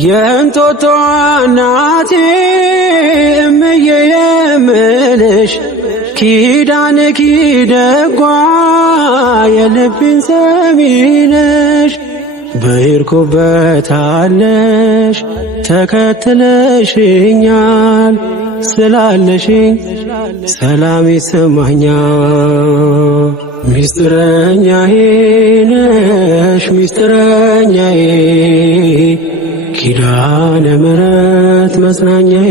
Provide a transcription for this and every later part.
የእንጦጦ እናቴ እምዬ የምልሽ ኪዳንኪ ደጓ የልቤን ሰሚ ነሽ። በሄድኩበት አለሽ ተከትለሽኛል፣ ስላለሽኝ ሰላም ይሰማኛል። ሚስጥረኛዬ ነሽ ሚስጥረኛዬ ኪዳነ ምሕረት መጽናኛዬ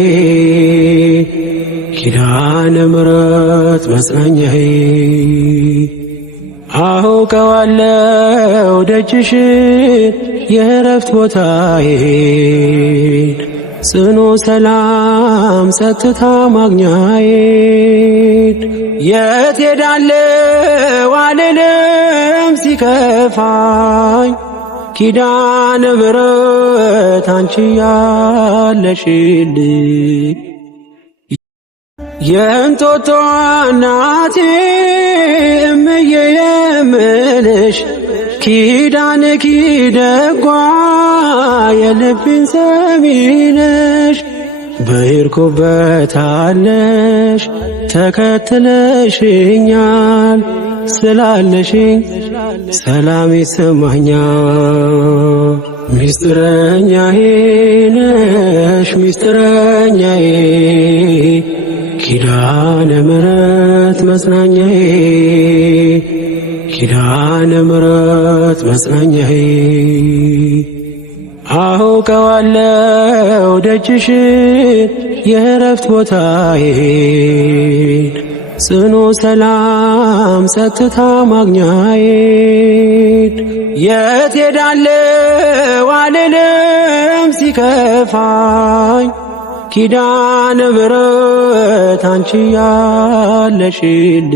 ኪዳነ ምሕረት መጽናኛዬ አውቀዋለሁ ደጅሽን የእረፍት ቦታዬን ጽኑ ሰላም ጸጥታ ማግኛዬን የት ሄዳለሁ አልልም ሲከፋኝ ኪዳነ ምሕረት አንቺ ያለሽልኝ የእንጦጦ እናቴ እምዬ የምልሽ ኪዳንኪ ደጓ የልቤን ሰሚ ነሽ። በሄድኩበት አለሽ ተከትለሽኛል፣ ስላለሽኝ ሰላም ይሰማኛል። ሚስጥረኛዬ ነሽ ሚስጥረኛዬ ኪዳነ ምሕረት መጽናኛዬ ኪዳነ ምሕረት መጽናኛዬ አውቀዋለሁ ደጅሽን የእረፍት ቦታዬን ጽኑ ሰላም ጸጥታ ማግኛዬን የት ሄዳለሁ አልልም ሲከፋኝ ኪዳነ ምሕረት አንቺ ያለሽልኝ